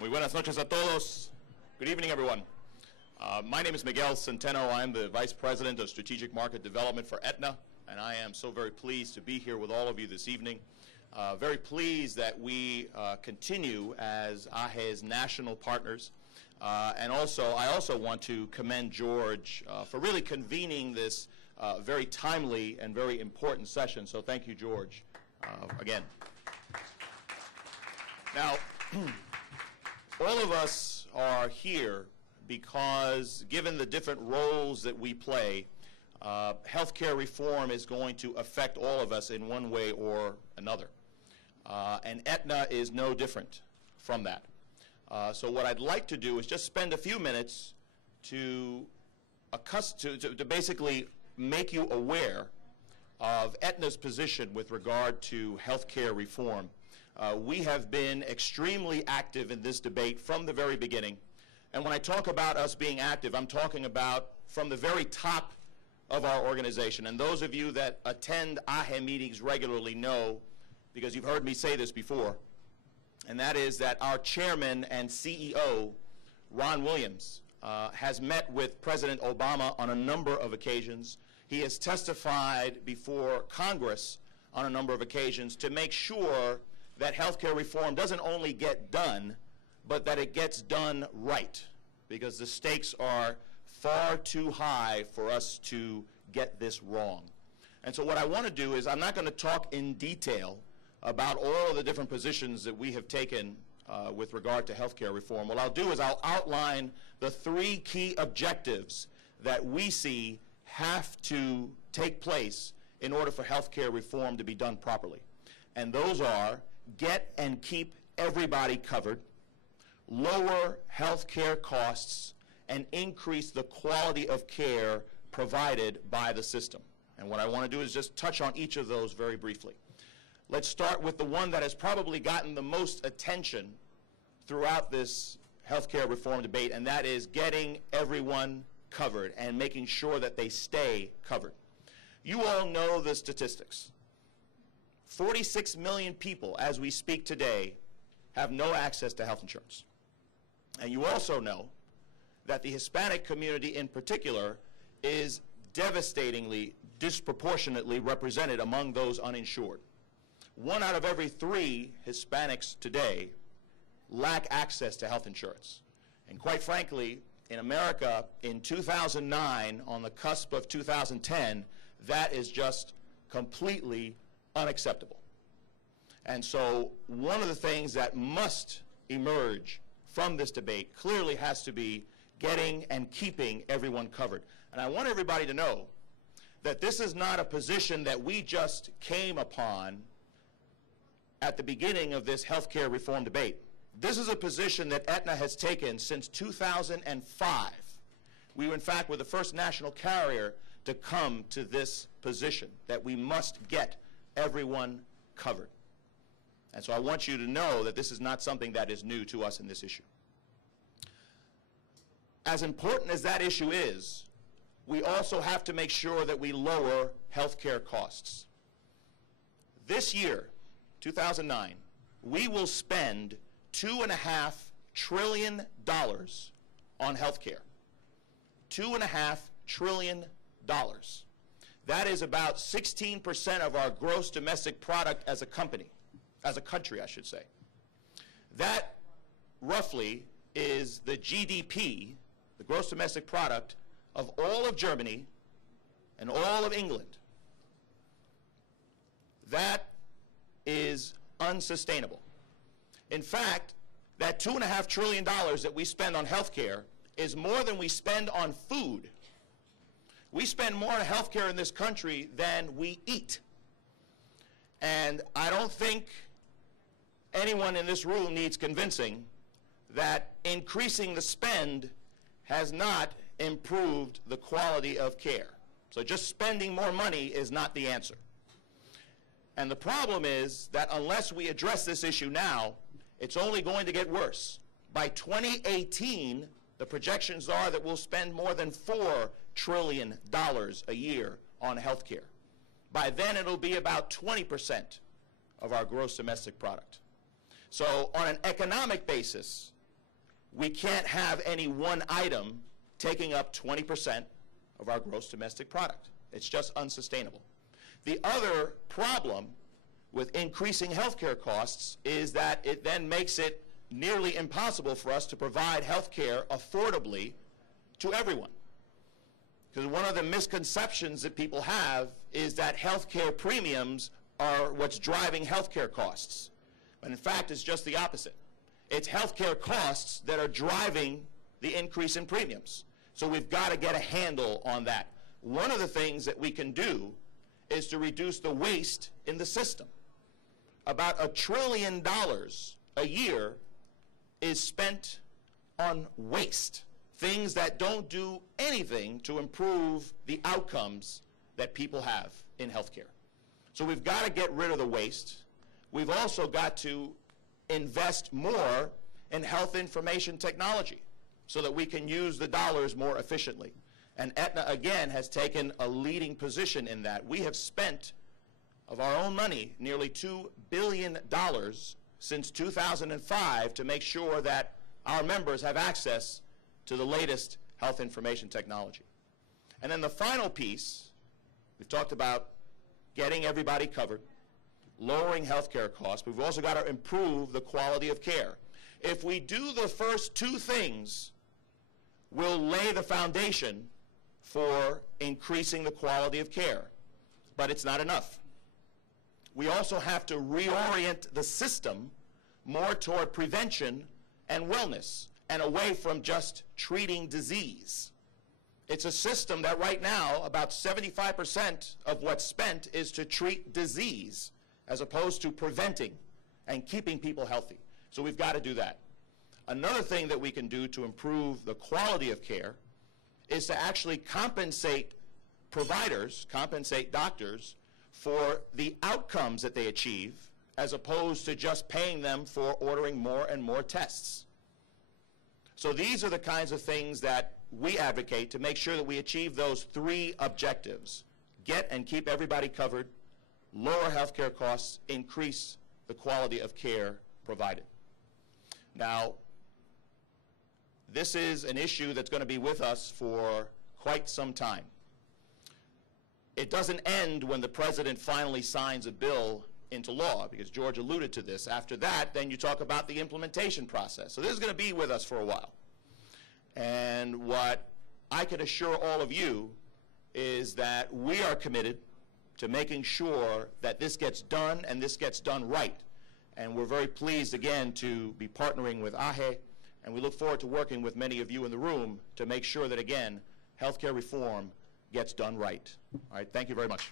Muy buenas noches a todos. Good evening, everyone. My name is Miguel Centeno. I'm the Vice President of Strategic Market Development for Aetna, and I am so very pleased to be here with all of you this evening. Very pleased that we continue as AHE's national partners. And I also want to commend George for really convening this very timely and very important session. So thank you, George, again. Now, all of us are here because, given the different roles that we play, healthcare reform is going to affect all of us in one way or another. And Aetna is no different from that. So what I'd like to do is just spend a few minutes to basically make you aware of Aetna's position with regard to healthcare reform. We have been extremely active in this debate from the very beginning. And when I talk about us being active, I'm talking about from the very top of our organization. And those of you that attend AHE meetings regularly know, because you've heard me say this before, and that is that our chairman and CEO, Ron Williams, has met with President Obama on a number of occasions. He has testified before Congress on a number of occasions to make sure that healthcare reform doesn't only get done, but that it gets done right, because the stakes are far too high for us to get this wrong. And so what I want to do is, I'm not going to talk in detail about all of the different positions that we have taken with regard to healthcare reform. What I'll do is I'll outline the three key objectives that we see have to take place in order for healthcare reform to be done properly. And those are: get and keep everybody covered, lower healthcare costs, and increase the quality of care provided by the system. And what I want to do is just touch on each of those very briefly. Let's start with the one that has probably gotten the most attention throughout this healthcare reform debate, and that is getting everyone covered and making sure that they stay covered. You all know the statistics. 46 million people, as we speak today, have no access to health insurance. And you also know that the Hispanic community in particular is devastatingly, disproportionately represented among those uninsured. 1 out of every 3 Hispanics today lack access to health insurance. And quite frankly, in America in 2009, on the cusp of 2010, that is just completely unacceptable. And so one of the things that must emerge from this debate clearly has to be getting and keeping everyone covered. And I want everybody to know that this is not a position that we just came upon at the beginning of this healthcare reform debate. This is a position that Aetna has taken since 2005. We, in fact, were the first national carrier to come to this position, that we must get everyone covered. And so I want you to know that this is not something that is new to us in this issue. As important as that issue is, we also have to make sure that we lower healthcare costs. This year, 2009, we will spend $2.5 trillion on healthcare. $2.5 trillion. That is about 16% of our gross domestic product as a country, I should say. That roughly is the GDP, the gross domestic product, of all of Germany and all of England. That is unsustainable. In fact, that $2.5 trillion that we spend on healthcare is more than we spend on food. We spend more on healthcare in this country than we eat. And I don't think anyone in this room needs convincing that increasing the spend has not improved the quality of care. So just spending more money is not the answer. And the problem is that unless we address this issue now, it's only going to get worse. By 2018, the projections are that we'll spend more than $4 trillion a year on health care. By then, it'll be about 20% of our gross domestic product. So on an economic basis, we can't have any one item taking up 20% of our gross domestic product. It's just unsustainable. The other problem with increasing healthcare costs is that it then makes it nearly impossible for us to provide healthcare affordably to everyone. Because one of the misconceptions that people have is that healthcare premiums are what's driving healthcare costs. But in fact, it's just the opposite. It's healthcare costs that are driving the increase in premiums. So we've got to get a handle on that. One of the things that we can do is to reduce the waste in the system. About $1 trillion a year is spent on waste, things that don't do anything to improve the outcomes that people have in healthcare. So we've got to get rid of the waste. We've also got to invest more in health information technology so that we can use the dollars more efficiently. And Aetna, again, has taken a leading position in that. We have spent, of our own money, nearly $2 billion since 2005 to make sure that our members have access to the latest health information technology. And then the final piece, we've talked about getting everybody covered, lowering healthcare costs. We've also got to improve the quality of care. If we do the first two things, we'll lay the foundation for increasing the quality of care. But it's not enough. We also have to reorient the system more toward prevention and wellness and away from just treating disease. It's a system that right now, about 75% of what's spent is to treat disease as opposed to preventing and keeping people healthy. So we've got to do that. Another thing that we can do to improve the quality of care is to actually compensate providers, compensate doctors for the outcomes that they achieve as opposed to just paying them for ordering more and more tests. So these are the kinds of things that we advocate to make sure that we achieve those three objectives: get and keep everybody covered, lower healthcare costs, increase the quality of care provided. Now, this is an issue that's going to be with us for quite some time. It doesn't end when the president finally signs a bill into law, because George alluded to this. After that, then you talk about the implementation process. So this is going to be with us for a while. And what I can assure all of you is that we are committed to making sure that this gets done and this gets done right. And we're very pleased, again, to be partnering with AHE, and we look forward to working with many of you in the room to make sure that, again, healthcare reform gets done right. All right, thank you very much.